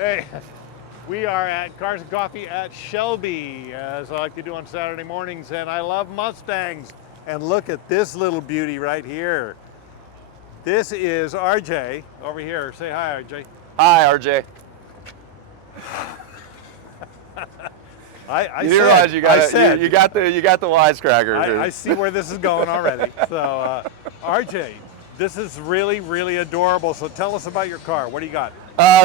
Hey, we are at Cars and Coffee at Shelby, as I like to do on Saturday mornings, and I love Mustangs. And look at this little beauty right here. This is RJ over here. Say hi, RJ. Hi, RJ. I realize you got the wisecracker. I see where this is going already. So, RJ, this is really, really adorable. So tell us about your car. What do you got?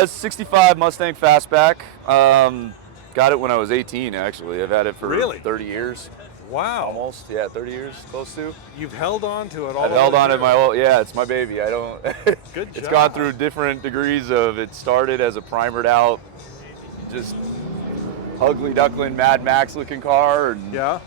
65 Mustang Fastback. Got it when I was 18, actually. I've had it for 30 years. Wow. Almost, yeah, 30 years, close to. You've held on to it all. I've held on to my whole, yeah, it's my baby. I don't. Good job. It's gone through different degrees of, it started as a primered out, just ugly duckling Mad Max looking car. And yeah.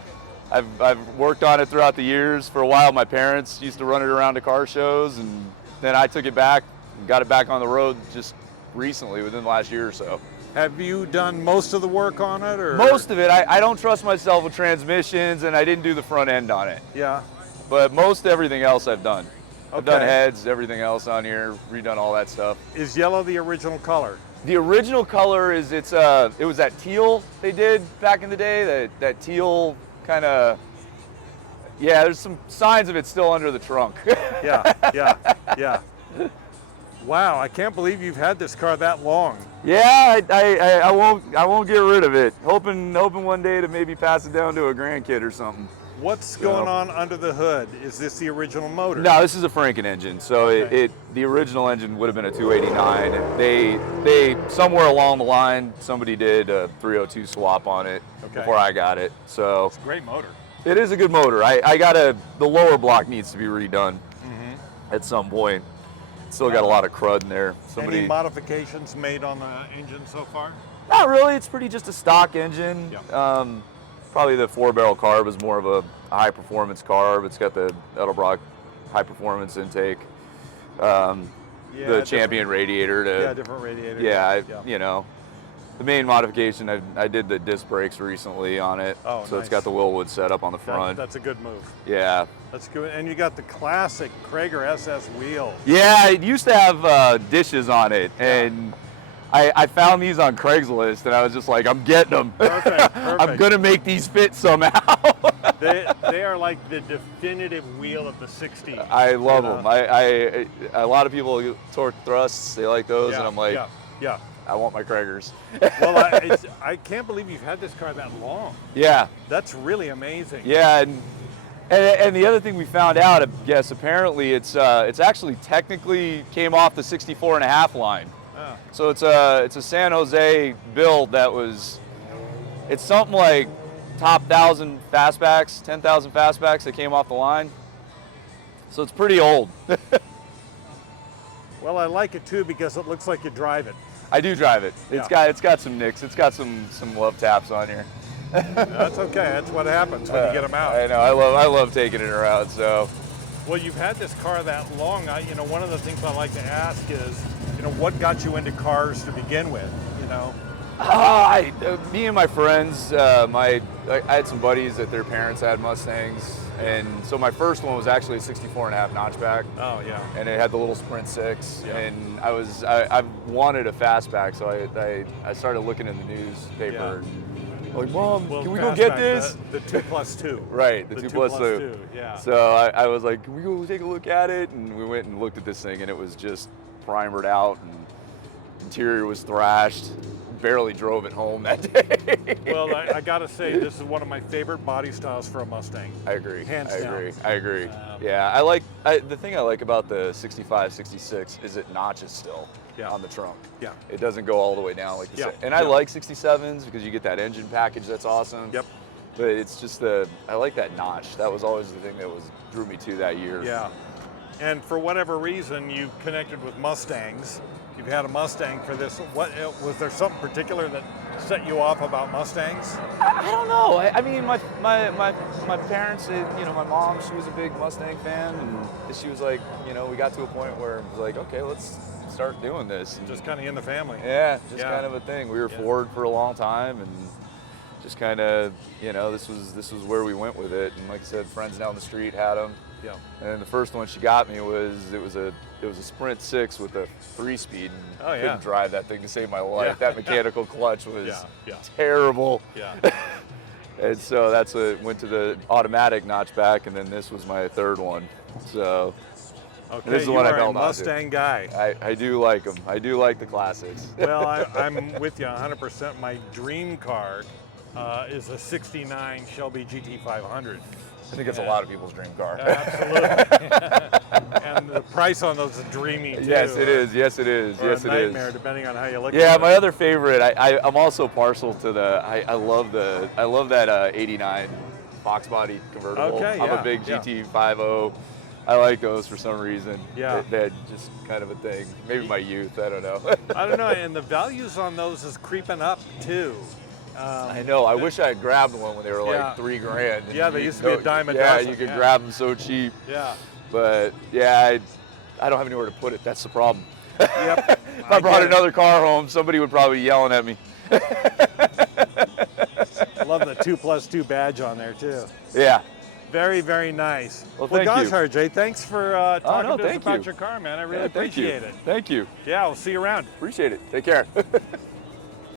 I've worked on it throughout the years. For a while, my parents used to run it around to car shows, and then I took it back and got it back on the road just recently, within the last year or so. Have you done most of the work on it, or? Most of it. I don't trust myself with transmissions, and I didn't do the front end on it. Yeah. But most everything else I've done. Okay. I've done heads, everything else on here, redone all that stuff. Is yellow the original color? The original color is it was that teal they did back in the day, that teal kind of, yeah, there's some signs of it still under the trunk. Yeah. Wow, I can't believe you've had this car that long. Yeah, I won't get rid of it. Hoping one day to maybe pass it down to a grandkid or something. What's going on under the hood? Is this the original motor? No, this is a Franken engine. So okay. The original engine would have been a 289. They somewhere along the line, somebody did a 302 swap on it before I got it. So it's a great motor. It is a good motor. The lower block needs to be redone at some point. Still got a lot of crud in there. Any modifications made on the engine so far? Not really. It's pretty just a stock engine. Yeah. Probably the 4-barrel carb is more of a high-performance carb. It's got the Edelbrock high-performance intake. The Champion radiator. Different radiator. Yeah, you know. The main modification, I did the disc brakes recently on it. Oh, so nice. It's got the Willwood setup on the front. That's a good move. Yeah. That's good. And you got the classic Krager SS wheels. Yeah, it used to have dishes on it, and I found these on Craigslist, and I was just like, I'm getting them. Perfect. I'm gonna make these fit somehow. they are like the definitive wheel of the 60s. I love them. A lot of people torque thrusts, they like those, and I'm like, yeah. I want my Kragers. Well, I can't believe you've had this car that long. Yeah. That's really amazing. Yeah, and the other thing we found out, I guess, apparently it's actually technically came off the 64.5 line. Oh. So it's a San Jose build it's something like top 1,000 fastbacks, 10,000 fastbacks that came off the line. So it's pretty old. Well, I like it too because it looks like you drive it. I do drive it. It's got some nicks. It's got some love taps on here. That's okay. That's what happens when you get them out. I know. I love taking it around. So. Well, you've had this car that long. One of the things I like to ask is, what got you into cars to begin with? Me and my friends. I had some buddies that their parents had Mustangs, and so my first one was actually a 64.5 notchback. Oh yeah. And it had the little Sprint 6, and I wanted a fastback, so I started looking in the newspaper. Yeah. Like, Mom, can we go get this? The 2+2. Right, the 2+2. Yeah. So I was like, can we go take a look at it? And we went and looked at this thing, and it was just primered out, and interior was thrashed. Barely drove it home that day. Well, I gotta say, this is one of my favorite body styles for a Mustang. I agree. Hands down. I agree. Yeah, the thing I like about the 65, 66 is it notches still on the trunk. Yeah. It doesn't go all the way down like this. And I like 67s because you get that engine package that's awesome. Yep. But it's just I like that notch. That was always the thing that drew me to that year. Yeah. And for whatever reason, you connected with Mustangs. You've had a Mustang for this. What was there something particular that set you off about Mustangs? I don't know. I mean, my parents, my mom, she was a big Mustang fan, and she was like, we got to a point where it was like, okay, let's start doing this. And just kind of in the family. Yeah, kind of a thing. We were Ford for a long time, and just kind of, this was where we went with it. And like I said, friends down the street had them. Yeah. And the first one she got me was it was a Sprint 6 with a 3-speed, and Oh, yeah. couldn't drive that thing to save my life. Yeah. That mechanical clutch was Yeah. terrible. Yeah. And so that's what went to the automatic notchback, and then this was my third one. So Okay, this is the you one I are a held on to. Mustang guy. I do like them. I do like the classics. Well, I'm with you 100%. My dream car is a 69 Shelby GT500. I think it's a lot of people's dream car. Absolutely. And the price on those is dreamy too. Yes, it is. Yes, it is. Or Yes, a it is. nightmare, depending on how you look Yeah, at it. my other favorite. I'm also partial to the. I love that '89 Fox body convertible. Okay, I'm yeah, a big yeah. GT50. I like those for some reason. Yeah. They're just kind of a thing. Maybe my youth. I don't know. I don't know, and the values on those is creeping up too. I know. I wish I had grabbed one when they were Yeah. like $3 grand. Yeah, they used to be a dime a Yeah, dozen, you could yeah. grab them so cheap. Yeah. But yeah, I don't have anywhere to put it. That's the problem. Yep. If I brought another car home, somebody would probably be yelling at me. I love the 2+2 badge on there too. Yeah. Very, very nice. Well, thank gosh, you. RJ, thanks for talking to us thank about you. your car, man. I really Yeah, thank you. appreciate it. Thank you. Yeah, we'll see you around. Appreciate it. Take care.